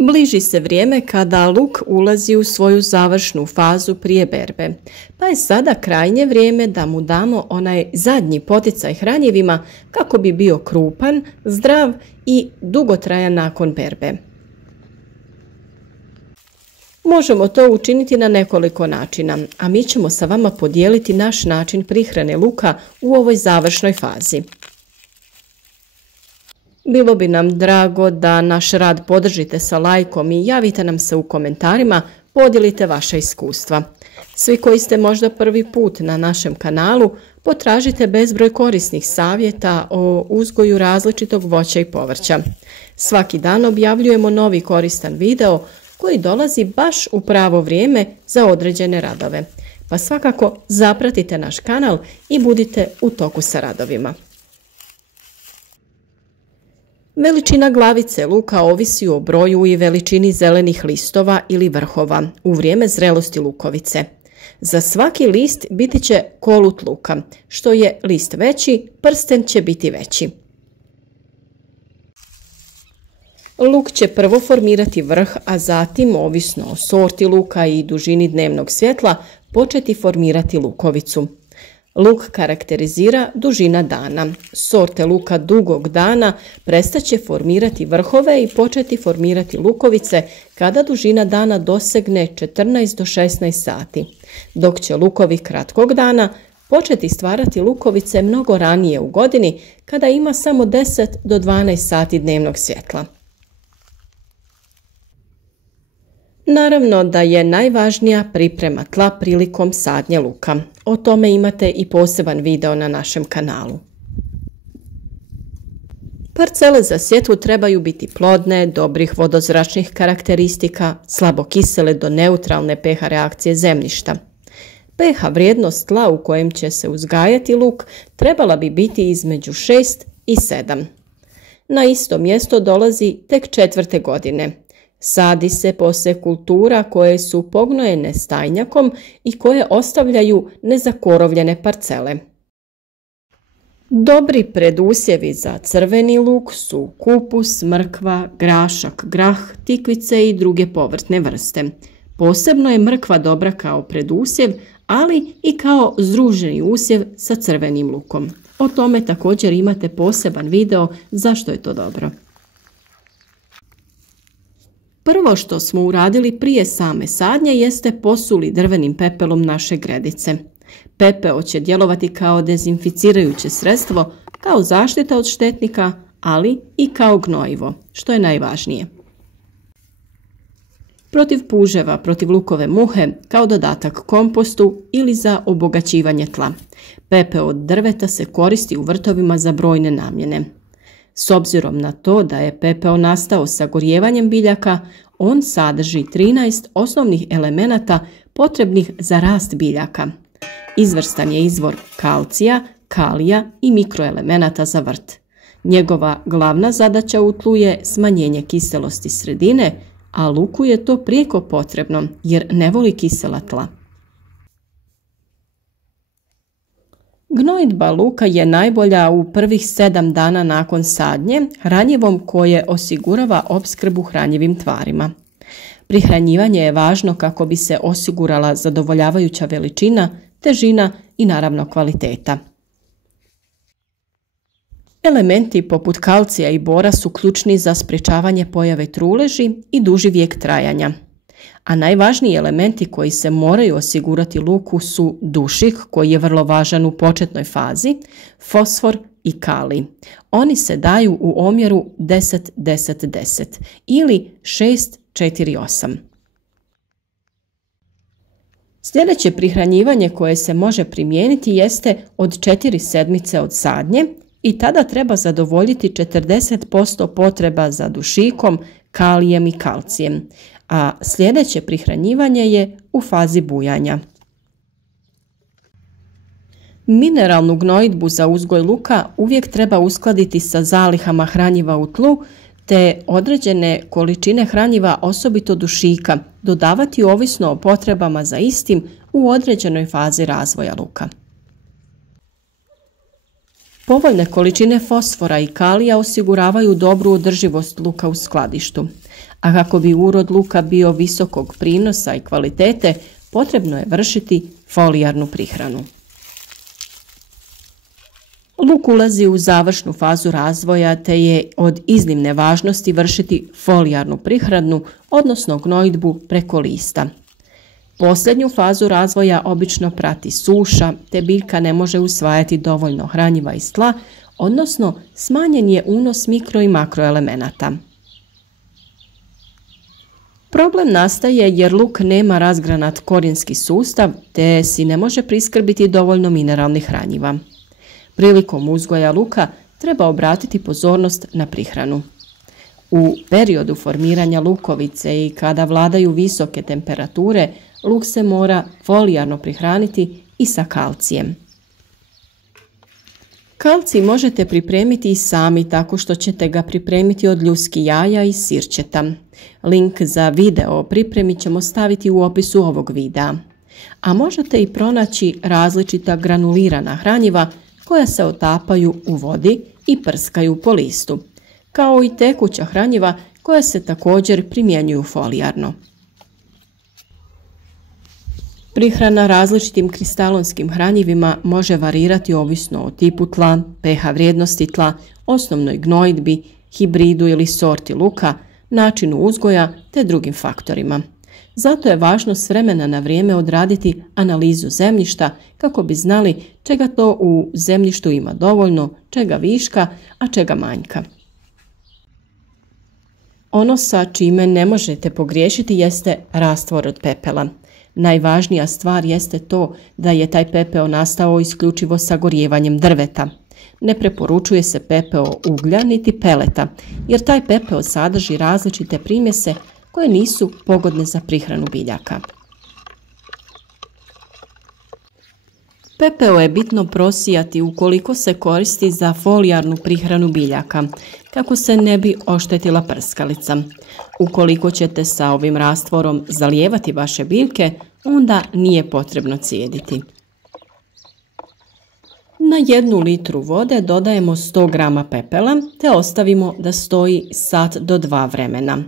Bliži se vrijeme kada luk ulazi u svoju završnu fazu prije berbe, pa je sada krajnje vrijeme da mu damo onaj zadnji poticaj hranjivima kako bi bio krupan, zdrav i dugotrajan nakon berbe. Možemo to učiniti na nekoliko načina, a mi ćemo sa vama podijeliti naš način prihrane luka u ovoj završnoj fazi. Bilo bi nam drago da naš rad podržite sa lajkom i javite nam se u komentarima, podijelite vaša iskustva. Svi koji ste možda prvi put na našem kanalu, potražite bezbroj korisnih savjeta o uzgoju različitog voća i povrća. Svaki dan objavljujemo novi koristan video koji dolazi baš u pravo vrijeme za određene radove. Pa svakako zapratite naš kanal i budite u toku sa radovima. Veličina glavice luka ovisi o broju i veličini zelenih listova ili vrhova u vrijeme zrelosti lukovice. Za svaki list biti će kolut luka. Što je list veći, prsten će biti veći. Luk će prvo formirati vrh, a zatim, ovisno o sorti luka i dužini dnevnog svjetla, početi formirati lukovicu. Luk karakterizira dužina dana. Sorte luka dugog dana prestaće formirati vrhove i početi formirati lukovice kada dužina dana dosegne 14 do 16 sati, dok će lukovi kratkog dana početi stvarati lukovice mnogo ranije u godini kada ima samo 10 do 12 sati dnevnog svjetla. Naravno da je najvažnija priprema tla prilikom sadnje luka. O tome imate i poseban video na našem kanalu. Parcele za sjetvu trebaju biti plodne, dobrih vodozračnih karakteristika, slabo kisele do neutralne pH reakcije zemljišta. pH vrijednost tla u kojem će se uzgajati luk trebala bi biti između 6 i 7. Na isto mjesto dolazi tek 4. godine. Sadi se poslije kultura koje su pognojene stajnjakom i koje ostavljaju nezakorovljene parcele. Dobri predusjevi za crveni luk su kupus, mrkva, grašak, grah, tikvice i druge povrtne vrste. Posebno je mrkva dobra kao predusjev, ali i kao združeni usjev sa crvenim lukom. O tome također imate poseban video zašto je to dobro. Prvo što smo uradili prije same sadnje jeste posuli drvenim pepelom naše gredice. Pepeo će djelovati kao dezinficirajuće sredstvo, kao zaštita od štetnika, ali i kao gnojivo, što je najvažnije. Protiv puževa, protiv lukove muhe, kao dodatak kompostu ili za obogaćivanje tla. Pepeo od drveta se koristi u vrtovima za brojne namjene. S obzirom na to da je pepeo nastao sagorijevanjem biljaka, on sadrži 13 osnovnih elemenata potrebnih za rast biljaka. Izvrstan je izvor kalcija, kalija i mikroelemenata za vrt. Njegova glavna zadaća u tlu je smanjenje kiselosti sredine, a luku je to prijeko potrebno jer ne voli kisela tla. Gnojidba luka je najbolja u prvih 7 dana nakon sadnje hranjivom koje osigurava opskrbu hranjivim tvarima. Prihranjivanje je važno kako bi se osigurala zadovoljavajuća veličina, težina i naravno kvaliteta. Elementi poput kalcija i bora su ključni za sprječavanje pojave truleži i duži vijek trajanja. A najvažniji elementi koji se moraju osigurati luku su dušik, koji je vrlo važan u početnoj fazi, fosfor i kalij. Oni se daju u omjeru 10-10-10 ili 6-4-8. Sljedeće prihranjivanje koje se može primijeniti jeste od 4 sedmice od sadnje i tada treba zadovoljiti 40% potreba za dušikom, kalijem i kalcijem, a sljedeće prihranjivanje je u fazi bujanja. Mineralnu gnojidbu za uzgoj luka uvijek treba uskladiti sa zalihama hranjiva u tlu, te određene količine hranjiva, osobito dušika, dodavati ovisno o potrebama za istim u određenoj fazi razvoja luka. Povoljne količine fosfora i kalija osiguravaju dobru održivost luka u skladištu, A kako bi urod luka bio visokog prinosa i kvalitete, potrebno je vršiti folijarnu prihranu. Luk ulazi u završnu fazu razvoja te je od iznimne važnosti vršiti folijarnu prihranu, odnosno gnojidbu preko lista. Posljednju fazu razvoja obično prati suša, te biljka ne može usvajati dovoljno hranjiva iz tla, odnosno smanjen je unos mikro i makroelemenata. Problem nastaje jer luk nema razgranat korijenski sustav, te si ne može priskrbiti dovoljno mineralnih hranjiva. Prilikom uzgoja luka treba obratiti pozornost na prihranu. U periodu formiranja lukovice i kada vladaju visoke temperature, luk se mora folijarno prihraniti i sa kalcijem. Kalcij možete pripremiti i sami tako što ćete ga pripremiti od ljuski jaja i sirćeta. Link za video o pripremi ćemo staviti u opisu ovog videa. A možete i pronaći različita granulirana hranjiva koja se otapaju u vodi i prskaju po listu, kao i tekuća hranjiva koja se također primjenjuju folijarno. Prihrana različitim kristalonskim hranjivima može varirati ovisno o tipu tla, pH vrijednosti tla, osnovnoj gnojidbi, hibridu ili sorti luka, načinu uzgoja te drugim faktorima. Zato je važno s vremena na vrijeme odraditi analizu zemljišta kako bi znali čega to u zemljištu ima dovoljno, čega viška, a čega manjka. Ono sa čime ne možete pogriješiti jeste rastvor od pepela. Najvažnija stvar jeste to da je taj pepeo nastao isključivo sagorijevanjem drveta. Ne preporučuje se pepeo uglja niti peleta, jer taj pepeo sadrži različite primjese koje nisu pogodne za prihranu biljaka. Pepeo je bitno prosijati ukoliko se koristi za folijarnu prihranu biljaka, kako se ne bi oštetila prskalica. Ukoliko ćete sa ovim rastvorom zalijevati vaše biljke, onda nije potrebno cijediti. Na 1 litru vode dodajemo 100 grama pepela te ostavimo da stoji sat do 2 vremena.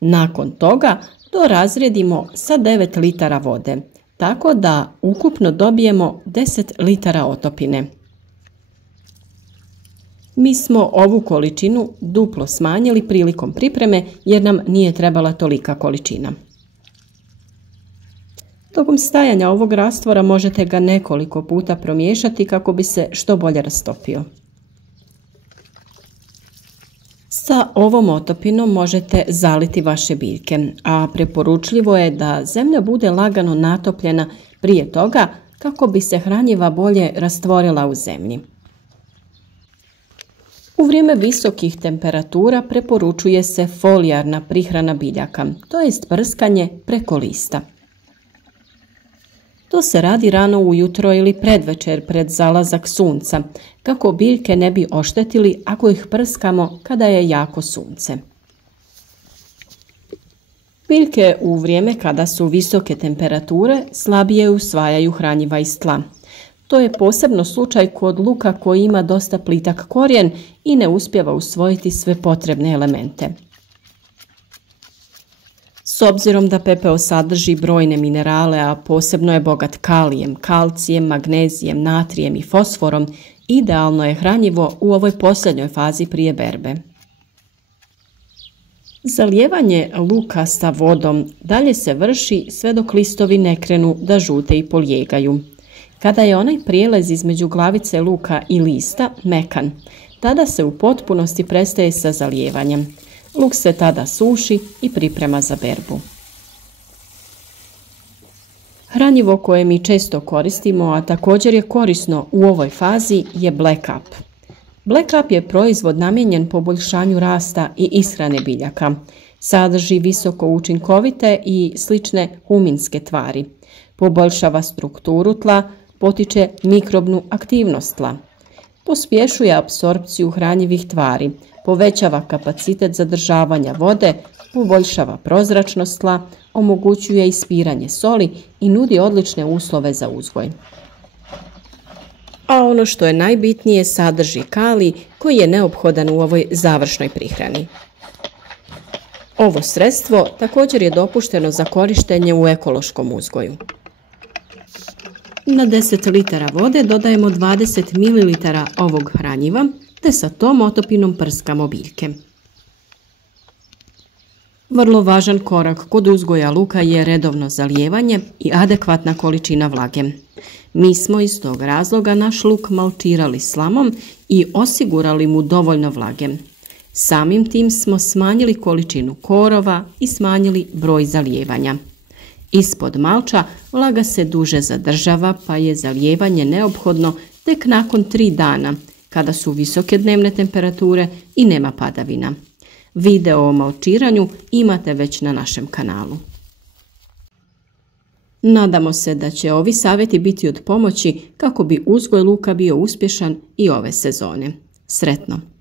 Nakon toga to razrijedimo sa 9 litara vode, tako da ukupno dobijemo 10 litara otopine. Mi smo ovu količinu duplo smanjili prilikom pripreme jer nam nije trebala tolika količina. Tokom stajanja ovog rastvora možete ga nekoliko puta promiješati kako bi se što bolje rastopio. Sa ovom otopinom možete zaliti vaše biljke, a preporučljivo je da zemlja bude lagano natopljena prije toga kako bi se hranjiva bolje rastvorila u zemlji. U vrijeme visokih temperatura preporučuje se folijarna prihrana biljaka, to jest prskanje preko lista. To se radi rano ujutro ili predvečer pred zalazak sunca, kako biljke ne bi oštetili ako ih prskamo kada je jako sunce. Biljke u vrijeme kada su visoke temperature slabije usvajaju hranjiva iz tla. To je posebno slučaj kod luka koji ima dosta plitak korijen i ne uspijeva usvojiti sve potrebne elemente. S obzirom da pepeo sadrži brojne minerale, a posebno je bogat kalijem, kalcijem, magnezijem, natrijem i fosforom, idealno je hranjivo u ovoj posljednjoj fazi prije berbe. Zalijevanje luka sa vodom dalje se vrši sve dok listovi ne krenu da žute i polijegaju. Kada je onaj prijelaz između glavice luka i lista mekan, tada se u potpunosti prestaje sa zalijevanjem. Luk se tada suši i priprema za berbu. Hranjivo koje mi često koristimo, a također je korisno u ovoj fazi, je Black Up. Black Up je proizvod namijenjen poboljšanju rasta i ishrane biljaka. Sadrži visoko učinkovite i slične huminske tvari. Poboljšava strukturu tla, potiče mikrobnu aktivnost tla. Pospješuje apsorpciju hranjivih tvari, povećava kapacitet zadržavanja vode, poboljšava prozračnost tla, omogućuje ispiranje soli i nudi odlične uslove za uzgoj. A ono što je najbitnije, sadrži kalij koji je neophodan u ovoj završnoj prihrani. Ovo sredstvo također je dopušteno za korištenje u ekološkom uzgoju. Na 10 litara vode dodajemo 20 ml ovog hranjiva te sa tom otopinom prskamo biljke. Vrlo važan korak kod uzgoja luka je redovno zalijevanje i adekvatna količina vlage. Mi smo iz tog razloga naš luk malčirali slamom i osigurali mu dovoljno vlage. Samim tim smo smanjili količinu korova i smanjili broj zalijevanja. Ispod malča vlaga se duže zadržava, pa je zalijevanje neophodno tek nakon 3 dana, kada su visoke dnevne temperature i nema padavina. Video o malčiranju imate već na našem kanalu. Nadamo se da će ovi savjeti biti od pomoći kako bi uzgoj luka bio uspješan i ove sezone. Sretno!